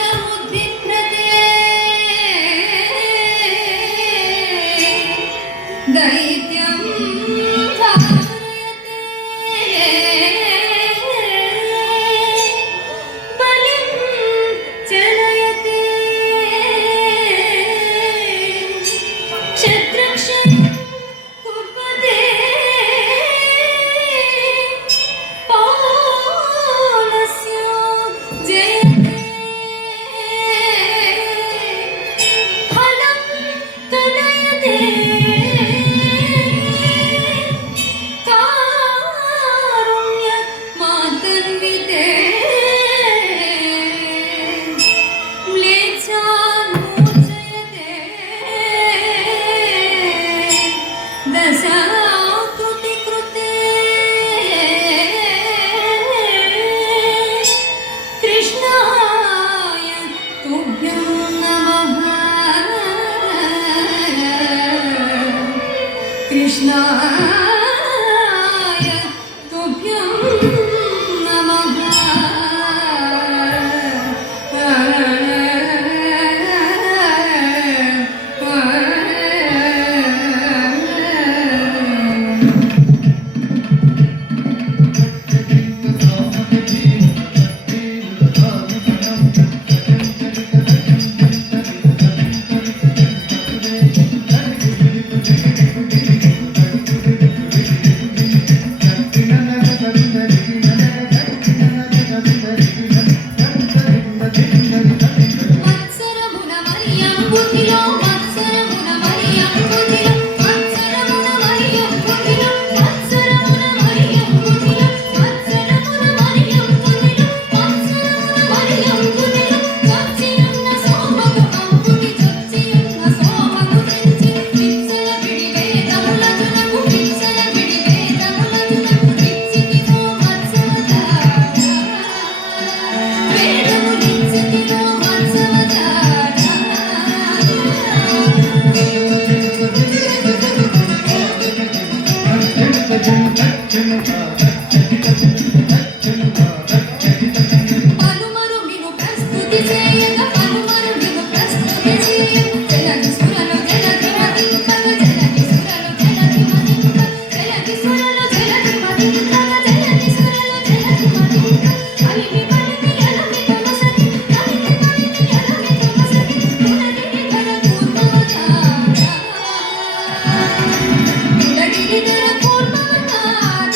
भूगोलमुद्दिप्रते दैत्यं धारयते बलिं चलयते शत्रुक्षयं कुर्वते पौलस्य जयते फलं कलयते कारुण्यमातन्विते म्लेच्छान् मोचयते दशाकृतिकृते कृष्णाय तुभ्यं नमः कृष्णाय तुभ्यं नमः మత్సరమున మరియం బుద్ధిలో మత్సరమున మరియం బుద్ధిలో మత్సరమున మరియం బుద్ధిలో మత్సరమున మరియం బుద్ధిలో మత్సరమున మరియం బుద్ధిలో మత్సరమున మరియం బుద్ధిలో చచ్చియున్న సోమగు అంపుని చచ్చియున్న సోమగు తెంచి పిచ్చల విడివేదముల తునకు పిచ్చల విడివేదముల తునకు పిచ్చితిలో మత్సవతార వేదములిచ్చితిలో మత్సవతార పలుమరు మిను ప్రస్తుతి చేయగా పలుమరు మిను ప్రస్తుతి చేయగా జలది సురలు జలది మదింపగ జలది సురలు జలది మదింపగ జలది సురలు జలది మదింపగ జలది సురలు జలది మదింపగ కలిమి కలిమి అలమి తమసకి కలిమి కలిమి అలమి తమసకి గుణగిరి ధర పూర్వవతార గుణగిరి ధర పూర్వవతార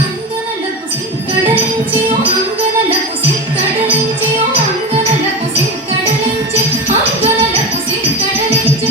అంగనలకు సిక్కడలించి ఓ అంగనలకు సిక్కడలించి ఓ అంగనలకు సిక్కడలించి అంగనలకు సిక్కడలించి